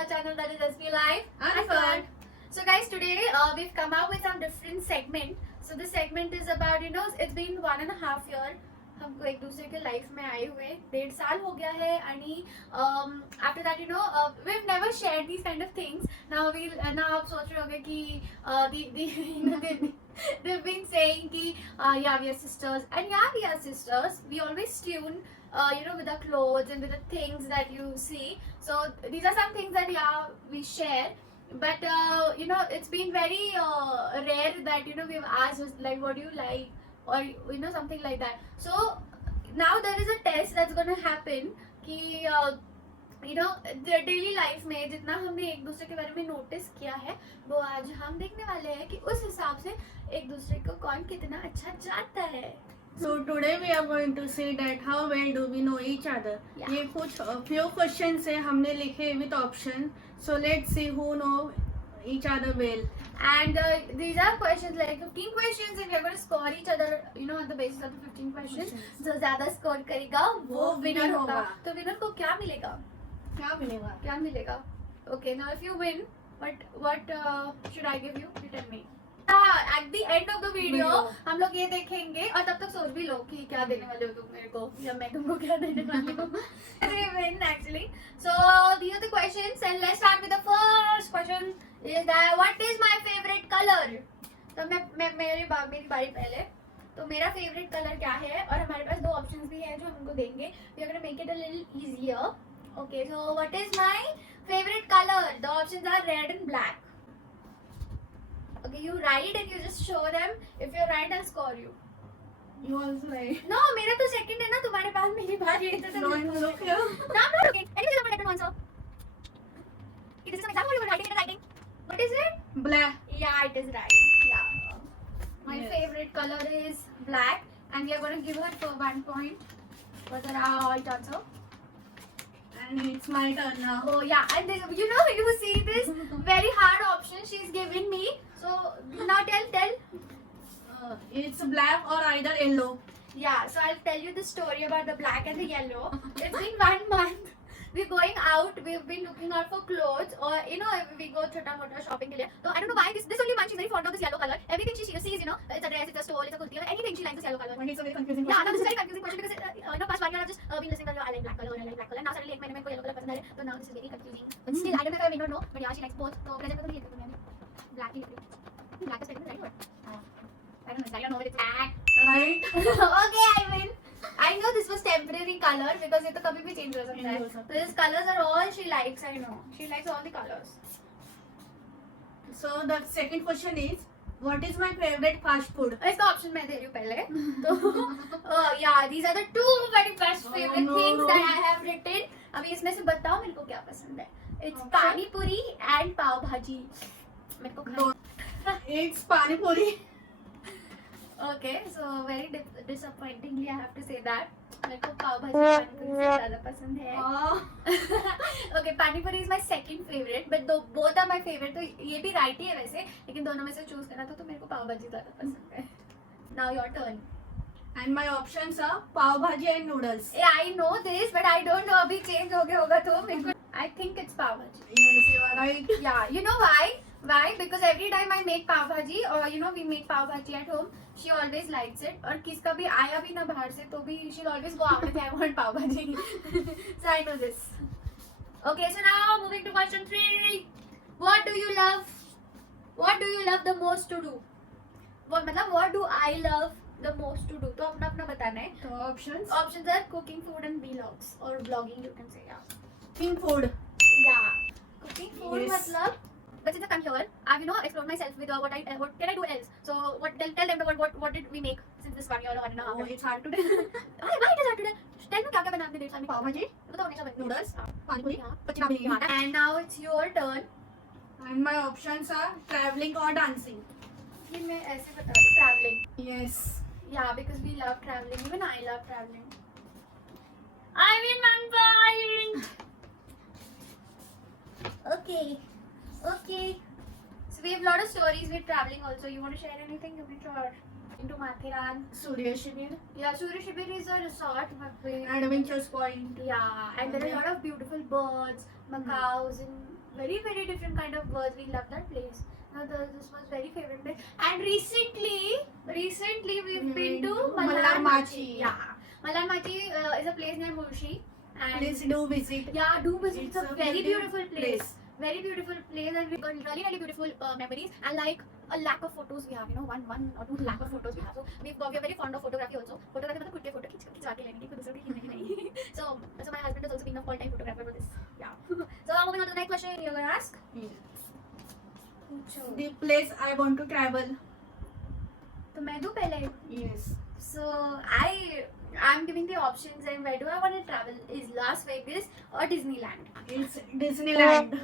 our channel that is SP Live and Fun. So guys, today we've come out with some different segment. So this segment is about, it's been 1.5 year हमको एक दूसरे के life में आए हुए 1.5 साल हो गया है आणि after that we've never shared these kind of things. Now आप सोच रहे होंगे कि they've been saying कि yeah, we are sisters, and yeah, we are sisters. We always tune with the clothes and with the things that you see. So these are some things that we share. But it's been very rare that we've asked like, what do you like, or something like that. So now there is a test that's going to happen कि daily life में जितना हमने एक दूसरे के बारे में notice किया है वो आज हम देखने वाले हैं कि उस हिसाब से एक दूसरे को कौन कितना अच्छा जानता है. So today we are going to see that how well do we know each other. Yeah. ये कुछ few questions है हमने लिखे with option. So let's see who know each other well. And these are questions like 15 questions and we are going to score each other on the basis of the 15 questions. जो ज्यादा score करेगा वो winner होगा. तो winner को क्या मिलेगा? क्या मिलेगा? Okay, now if you win, what should I give you? You tell me. At the end of the video हम लोग ये देखेंगे और तब तक सोच भी लो कि क्या देने वाले हो तुम मेरे को या मैं तुमको क्या देने वाली हूँ. We win actually. So these are the questions and let's start with the first question. Is that what is my favorite color? तो मेरी बारी पहले. तो मेरा फेवरेट कलर क्या है और हमारे पास दो ऑप्शंस भी हैं जो हमको देंगे. We are going to make it a little easier. Okay, so what is my favorite color? The options are red and black. Okay, you write and you just show them. If you're right, I'll score you. You also right. No, मेरा तो second है ना, तुम्हारे पास मेरी बारी है तो No, look here. No, I'm not looking. Anyways, I'm going to answer. It is some example you were writing. What is it? Black. Yeah, it is right. Yeah. My Yes. favorite color is black, and we are going to give her for 1 point for the right answer. And it's my turn now. Oh yeah, and this, you see this very hard option she's giving me. So now tell. It's black or either yellow. Yeah, so I'll tell you the story about the black and the yellow. It's been 1 month. We're going out. We've been looking out for clothes, or if we go chota mota shopping ke liye. So I don't know why this only one she's very fond of this yellow color. Everything she sees, it's a dress, it's a stole, it's a kurti, or anything she likes this yellow color. And it's a very confusing Yeah, question. no, this is very confusing question because past 1 year I've just been listening to I like black color, I like black color. Now suddenly एक महीने में कोई yellow color पसंद आ रहा है. So now this is very confusing. But still I don't know if I win or no. But yeah, she likes both. So present में तो नहीं है तो मैंने black ही लिया. Black is better than right. I don't know what it's black. Right? Okay, I win. I know this was temporary color because ये तो कभी भी change हो सकता है. So these colors are all she likes. I know. She likes all the colors. So the second question is, what is my favorite fast food? इसका option मैं दे रही हूँ पहले. तो yeah, these are the two very best favorite things that I have written. अभी इसमें से बताओ मेरे को क्या पसंद है. It's पानी पूरी and पाव भाजी. मेरे को खाना. It's pani puri. Okay, so very disappointingly I have to say that. मेरे को पाव भाजी पानी पूरी से ज़्यादा पसंद है. Okay, पानी पूरी is my second favorite, but both are my favorite. तो ये भी right ही है वैसे, लेकिन दोनों में से choose करना तो मेरे को पाव भाजी ज़्यादा पसंद है. Now your turn. And my options are pav bhaji and noodles. Yeah, I know this, but I don't know अभी change हो गया होगा तो मेरे को. I think it's पाव भाजी. Yes, you are right. Yeah, you know why? Why? Because every time I make pav bhaji or we make pav bhaji at home, she always likes it. और किसका भी आया भी ना बाहर से तो भी she'll always go out and say I want pav bhaji. So I know this. Okay, so now moving to question 3. What do you love? What do you love the most to do? What do I love the most to do? तो अपना बताना है. So options. Options are cooking food and vlogs or vlogging you can say. Yeah. Cooking food. Yeah, cooking food Yes. मतलब. But since I come here, I've explored myself with what can I do else? So tell them about what did we make since this 1 year or 1.5 Oh, year. it's hard to do. Why it is hard to tell? Tell me क्या क्या बना आपने 1.5 साल में. Pav bhaji, बताओ हमेशा बनती है. noodles, हाँ. pani puri, Yeah. कच्ची dabeli. And now it's your turn. And my options are traveling or dancing. ये मैं ऐसे बता दूँ traveling. Yes. Yeah, because we love traveling. Even I love traveling. I win 1 point. Okay. So we have a lot of stories with traveling also. You want to share anything? You can share. Into Mathiran. Surya Shibir. Yeah, Surya Shibir is a resort. Adventures Point. Yeah, and there are a lot of beautiful birds, macaws, and very different kind of birds. We love that place. This was very favorite place. And recently we've been to Mallarmachi. Yeah, Mallarmachi is a place near Mulshi. And Please do visit. yeah, do visit. It's a very beautiful place. place. Very beautiful place, and we've got really beautiful memories, and like a lack of photos we have, you know, one or two lack of photos we have. So we are very fond of photography also. Photography मतलब खुद के photo खिंचवा के लेने की, खुद दूसरों की खींचने की नहीं. So my husband is also being a full-time photographer for this. Yeah. So now moving on to the next question, you're gonna ask. The place I want to travel. तो मैं दूँ पहले. Yes. So I'm giving the options, and where do I want to travel? Is Las Vegas or Disneyland? It's Disneyland.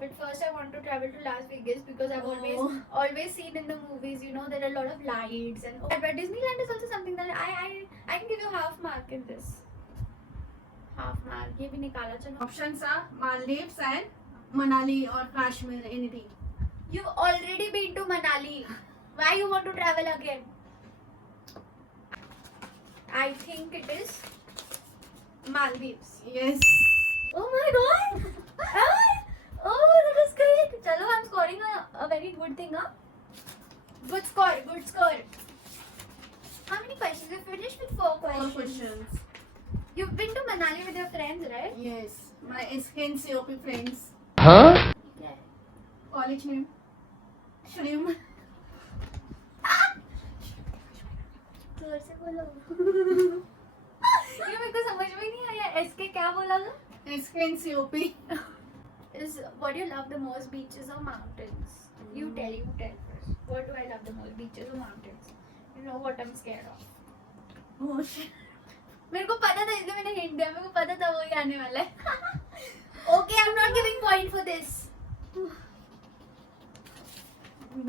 But first I want to travel to Las Vegas because I've always seen in the movies, you know, there are a lot of lights, and but Disneyland is also something that I can give you half mark in this. Half mark. ये भी निकाला चलो. Options are Maldives and Manali or Kashmir, anything. You've already been to Manali. Why you want to travel again? I think it is Maldives. Yes. Oh my god! Oh, that is great! Chalo, I'm scoring a very good thing, huh? Good score. How many questions? We finished with 4 questions. 4 questions. You've been to Manali with your friends, right? Yes. My SK and COP friends. Yeah. College name? Shrim. जोर से बोलो. ये मेरे को समझ में नहीं आया. SK क्या बोला था? SK and COP. Is what do you love the most, beaches or mountains? You tell first. What do I love the most, beaches or mountains? You know what I'm scared of. Oh shit. मेरे को पता था, इसलिए मैंने hint दिया. मेरे को पता था वही आने वाला है. Okay, I'm not giving point for this.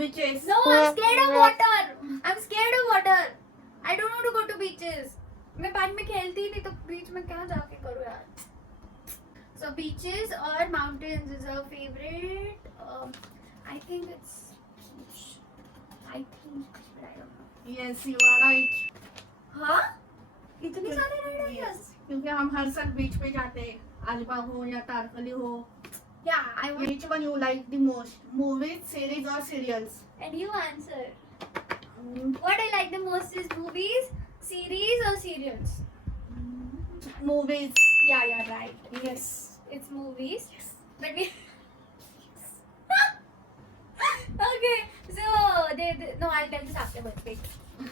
Beaches. No, I'm scared of water. I don't want to go to beaches. मैं पानी में खेलती ही नहीं, तो बीच में क्या जाके करूँ यार. So beaches or mountains is a favorite. I think it's. I don't know. Yes, you are right. हाँ? इतने सारे right Yes. answers? क्योंकि हम हर साल बीच पे जाते हैं. अलीबाग हो या तारकली हो. Yeah, I want. Which one you like the most? Movies, series or serials? And you answer. What I like the most is movies, series or serials. Movies. Yeah, right. Yes. It's movies. Yes. But we. Okay, so no, I'll tell this after. Wait.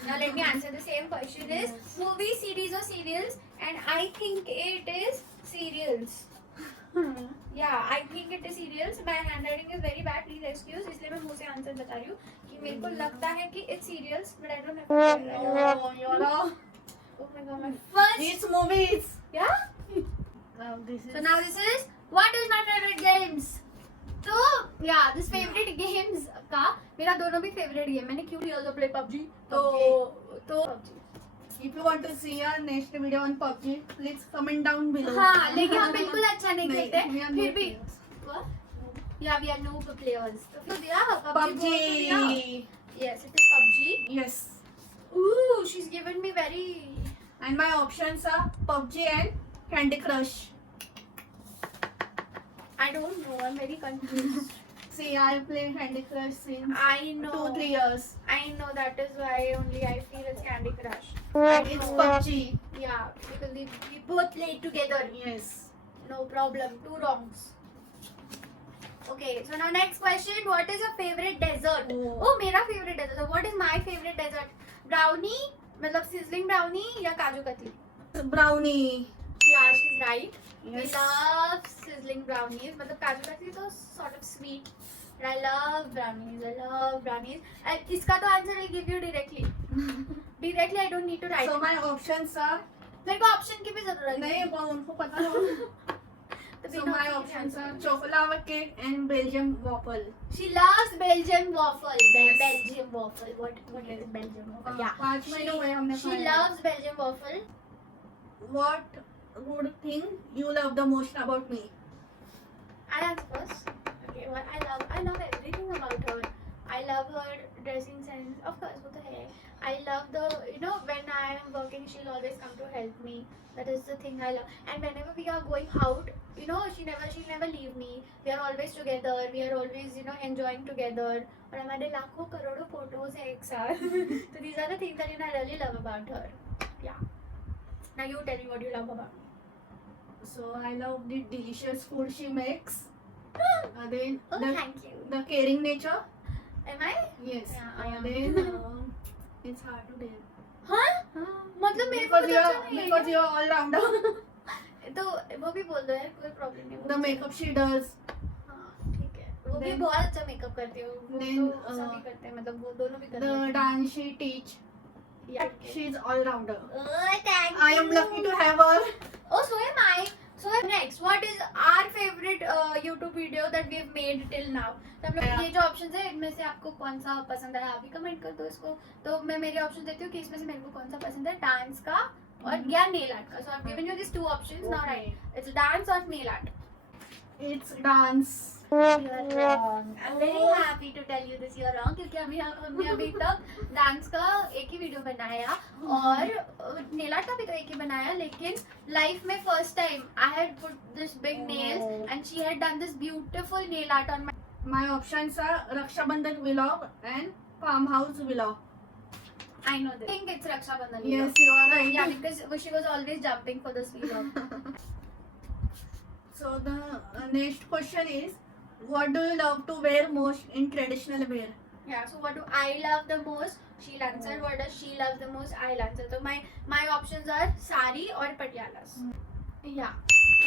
Now let me answer the same question. Is movie, series or serials? And I think it is serials. Yeah, I think it is serials. My handwriting is very bad. Please excuse. इसलिए मैं मुंह से answer बता रही हूँ कि मेरे को लगता है कि it's serials, but I don't have to. Oh, you know. Oh my god, my first. It's movies. Yeah. So now this is what is my favorite games. तो yeah, this favorite games का मेरा दोनों भी favorite game. मैंने क्यों लिया तो play PUBG. तो PUBG. If you want to see our next video on PUBG, please comment down below. हाँ, लेकिन हम बिल्कुल अच्छा नहीं खेलते. we are फिर noob भी. players. What? Yeah, we are noob players. तो फिर दिया PUBG. Yes, it is PUBG. Yes. Ooh, she's given me very. And my options are PUBG and Candy Crush. I don't know. I'm very confused. See, I play Candy Crush since I know. 2-3 years. I know, that is why only I feel it's Candy Crush. And it's PUBG. Yeah, because we both played together. Yes. No problem. 2 wrongs. Okay, so now next question. What is your favorite dessert? Oh, मेरा favorite dessert. So what is my favorite dessert? Brownie, मतलब sizzling brownie या kaju katli? Brownie. Yeah, she's right. Yes. We love sizzling brownies. मतलब काजू कतली तो sort of sweet. But I love brownies. And इसका तो answer I give you directly. Directly, I don't need to write. So my options are. मेरे को option की भी जरूरत नहीं, वो उनको पता हो. So my options are chocolate cake and Belgium waffle. She loves Belgian waffle. Belgian waffle. What is Belgian waffle? Yeah. 5 महीने हुए हमने She खाया. loves Belgian waffle. What good thing you love the most about me? I answer first. Okay. What I love everything about her. I love her dressing sense. Of course, वो तो है. I love the, when I am working, she'll always come to help me. That is the thing I love. And whenever we are going out, she'll never leave me. We are always together. We are always, enjoying together. और हमारे लाखों करोड़ों photos हैं एक साथ. So these are the things that I really love about her. Yeah. Now you tell me what you love about me. So I love the delicious food she makes. Then Oh, the, thank you. the caring nature. Am I? Yes. Yeah, I am. Then it's hard to tell. हाँ? मतलब मेरे को Because तो अच्छा नहीं because है. you're all rounder. तो वो भी बोल दो यार, कोई प्रॉब्लम नहीं. The makeup she does. हाँ, ठीक है. वो भी Then- बहुत अच्छा मेकअप करती है. वो Then, तो सभी करते हैं, मतलब वो दोनों भी करते The हैं. dance she teach. Yeah. She's all rounder. Oh, thank I am you. lucky to have her. Oh, so am I. So next, what is our favorite YouTube video that we have made till now? तो हम लोग ये जो options है इनमें से आपको कौन सा पसंद है, आप भी कमेंट कर दो इसको. तो मैं मेरे ऑप्शन देती हूँ कि इसमें से मेरे को कौन सा पसंद है, डांस का और या नेल आर्ट का. So I've given you these two options. Now Okay. right, it's dance or nail art. It's dance. You are wrong. I'm very happy to tell you this. You are wrong क्योंकि हमने अभी तक dance का एक ही video बनाया और nail art का भी तो एक ही बनाया, लेकिन लाइफ में first time I had put this big nails and she had done this beautiful nail art on My options are Raksha Bandhan vlog and farmhouse vlog. I know this. I think it's Raksha Bandhan. Yes, you are right. Yeah, because she was always jumping for this vlog. So the next question is, what do you love to wear most in traditional wear? Yeah, so what do I love the most? She'll answer. What does she love the most? I'll answer. So my options are sari or patialas. Yeah,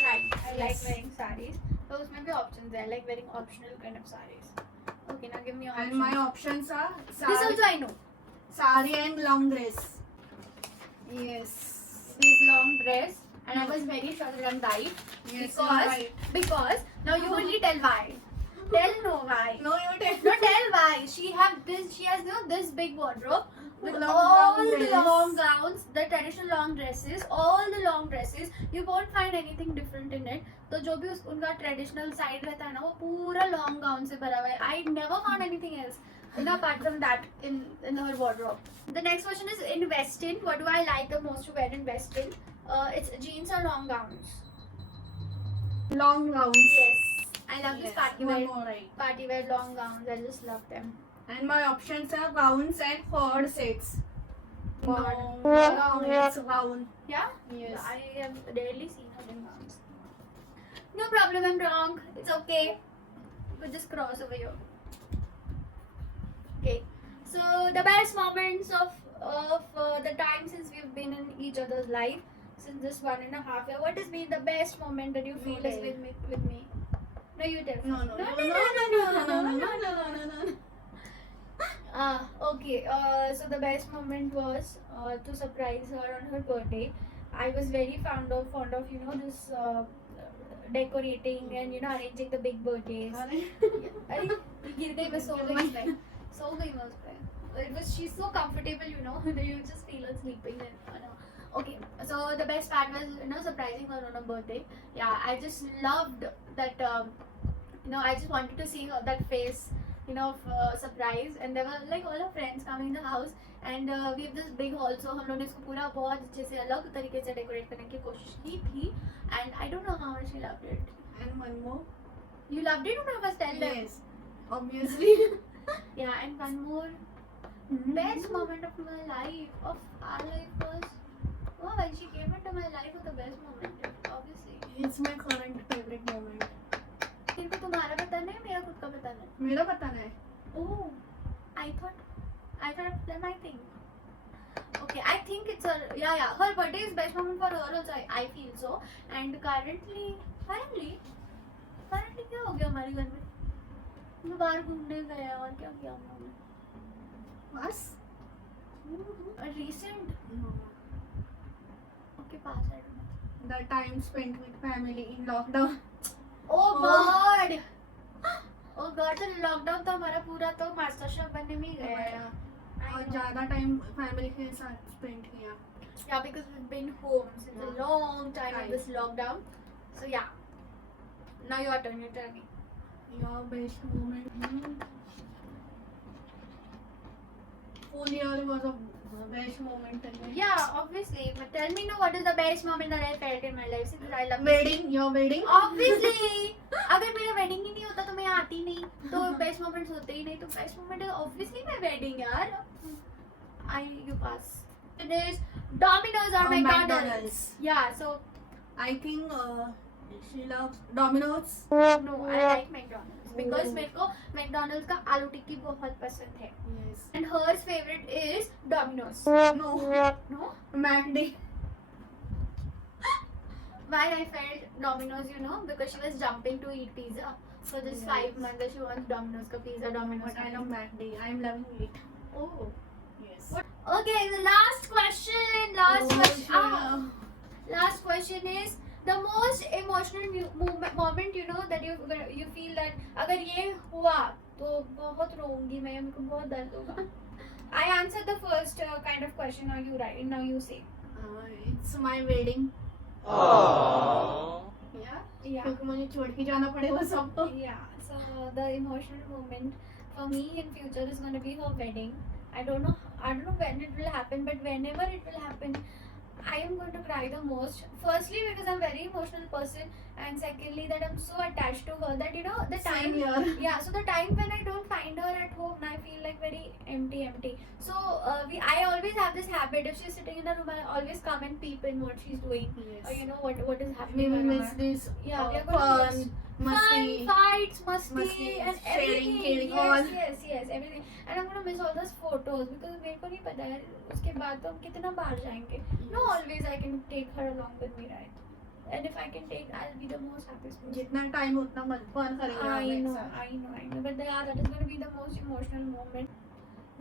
right. I like Yes. wearing saris. So उसमें भी options है. I like wearing optional kind of saris. Okay, now give me your And options. my options are This sari, also I know. sari and long dress. Yes. This long dress, and I was very sure that I'm right. Yes, because you are right. because now you only tell why. Tell no why. No, you tell. No, tell why. She has this big wardrobe with Long all the dress. long gowns, the traditional long dresses, all the long dresses. You won't find anything different in it. तो जो भी उनका traditional side रहता है ना, वो पूरा long gown से भरा हुआ है. I never found anything else. Apart from that in her wardrobe. The next question is in Western. What do I like the most to wear in Western? It's jeans or long gowns. Long gowns. Yes, I love this Yes, party one wear. more right. Party wear long gowns. I just love them. And my options are gowns and cord sets. Cord. No, gown. It's gown. Yeah? Yes. I have rarely seen her in gowns. No problem, I'm wrong. It's okay. You could just cross over here. Okay. So the best moments of the time since we've been in each other's life, since this 1.5 year, what has been the best moment that you feel is Okay. with me? No, you tell. No, no, no, no, no. Okay. So the best moment was to surprise her on her birthday. I was very fond of this decorating and arranging the big birthdays. अरे गिर गई, मैं सो गई उसमें. She's so comfortable, that you just feel her sleeping there. Okay, so the best part was surprising her on her birthday. Yeah, I just loved that. I just wanted to see her that face, of surprise, and there were like all her friends coming in the house, and we have this big hall, so हम लोगों ने इसको पूरा बहुत अच्छे से अलग तरीके से डेकोरेट करने की कोशिश की थी, and I don't know how much she loved it. And one more. You loved it, or was tell them? Yes, obviously. Yeah, and one more best moment of my life, of our life was, when she came into my life was the best moment, obviously. It's my current favorite moment. तेरे को तुम्हारा बताना है, मेरा खुद का बताना है? मेरा बताना है. Oh, I thought that my thing. Okay, I think it's her birthday is best moment for her also. I feel so. And currently क्या हो गया हमारे घर में? हम बाहर घूमने गए और क्या किया हम लोगों ने? बस. Recent. No. Okay, past I don't know. The time spent with family in lockdown. Oh God! Oh God! तो लॉकडाउन तो हमारा पूरा तो मास्टर शेफ बनने में ही गया है. और ज़्यादा टाइम फैमिली के साथ स्पेंड किया. Yeah, because we've been home since a long time in this lockdown. So yeah. Now your turn. You tell me. Your best moment. full year was a best moment. Yeah, obviously. But tell me now, what is the best moment that I felt in my life since I love Wedding, your wedding. Obviously. अगर मेरा wedding ही नहीं होता तो मैं आती नहीं, तो best moments होते ही नहीं, तो best moment is obviously my wedding यार. You pass. It is Domino's or Or McDonald's. McDonald's. Yeah, so I think she loves Domino's. no, I like McDonald's because मेरे को McDonald's का आलू टिक्की बहुत पसंद है. Yes. And her favorite is Domino's. No, No? McD. Why I felt Domino's, you know, because she was jumping to eat pizza. For this Yes. 5 months that she wants Domino's ka pizza, Domino's. But I love McD. I'm loving it. Oh. Yes. Okay, the last question. Last Oh, question. yeah. Last question is the most emotional moment, you know, that you feel that अगर ये हुआ तो बहुत रोऊंगी मैं, मेरे को बहुत दर्द होगा. I answered the first kind of question. Now you say. It's my wedding. Yeah. क्योंकि मुझे छोड़ के जाना पड़ेगा सबको. Yeah, so the emotional moment for me in future is going to be her wedding. I don't know when it will happen, but whenever it will happen, I am going to cry the most. Firstly, because I'm a very emotional person, and secondly, that I'm so attached to her that, you know, the Same time. here. Yeah, so the time when I don't find her at home, I feel like very empty. So I always have this habit. If she's sitting in the room, I always come and peep in what she's doing, Yes. or you know what is We happening. will around miss her. this Yeah, we are gonna miss fun, musty. Fun, fights, musty, Musty, and sharing, everything. caring, yes, all. yes, everything. And I'm gonna miss all those photos because मेरे को नहीं पता है उसके बाद तो हम कितना बाहर जाएंगे. No, Yes. always I can take her along with me, right? And if I can take, I'll be the most happiest person. जितना टाइम उतना मन फन करेंगे I हम एक know. साथ. But yeah, that is gonna be the most emotional moment.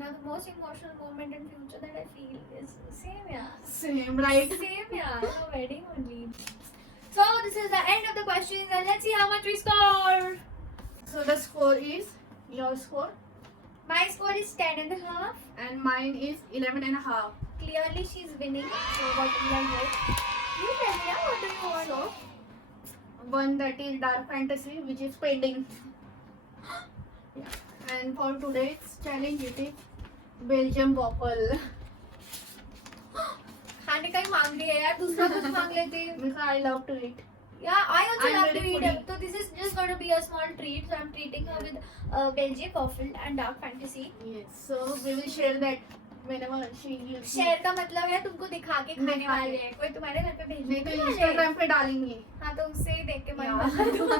Now the most emotional moment in future that I feel is same, yeah. Same, right? Same, yeah. The wedding only. So this is the end of the questions, and let's see how much we score. So the score is your score My score is 10.5. and mine is 11.5. Clearly she's winning. So what will I vote? You tell me now, what do you want? So one that is Dark Fantasy, which is pending. Yeah. And for today's challenge, it is Belgium waffle. खाने का ही मांग रही है यार, दूसरा कुछ मांग लेते. Because I love to eat. Yeah, I also I'm love to very eat foodie. it. So this is just going to be a small treat. So I'm treating her with Belgian waffle and Dark Fantasy. Yes. So we will share that whenever she gives. Share का मतलब है तुमको दिखा के खाने दिखा के. वाले हैं, कोई तुम्हारे घर पे भेजने नहीं तो नहीं वाले. Instagram पे डालेंगे. हाँ तो उससे ही देख के मन Yeah.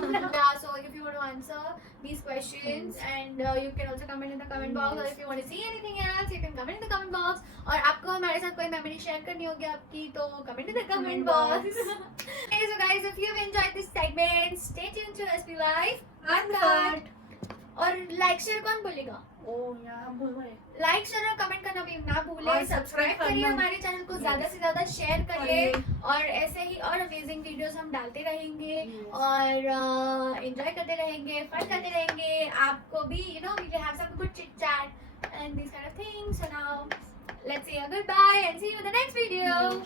बना. Yeah, so if you want to answer these questions and you can also comment in the comment box, or if you want to see anything else you can comment in the comment box. और आपको हमारे साथ कोई memory share करनी होगी आपकी तो comment in the comment box. Okay, so guys, if you've enjoyed this segment, stay tuned to SP Live Uncut. और लाइक शेयर कौन बोलेगा? Oh yeah, भूल गए. लाइक शेयर और कमेंट करना भी ना भूले. और सब्सक्राइब subscribe करिए करना. हमारे चैनल को Yes. ज्यादा से ज्यादा शेयर करिए करिए. और ऐसे ही और अमेजिंग वीडियोस हम डालते रहेंगे Yes. और एंजॉय करते रहेंगे, फन करते रहेंगे. आपको भी you know we will have some good chit chat and these kind of things. So now let's say a goodbye and see you in the next video.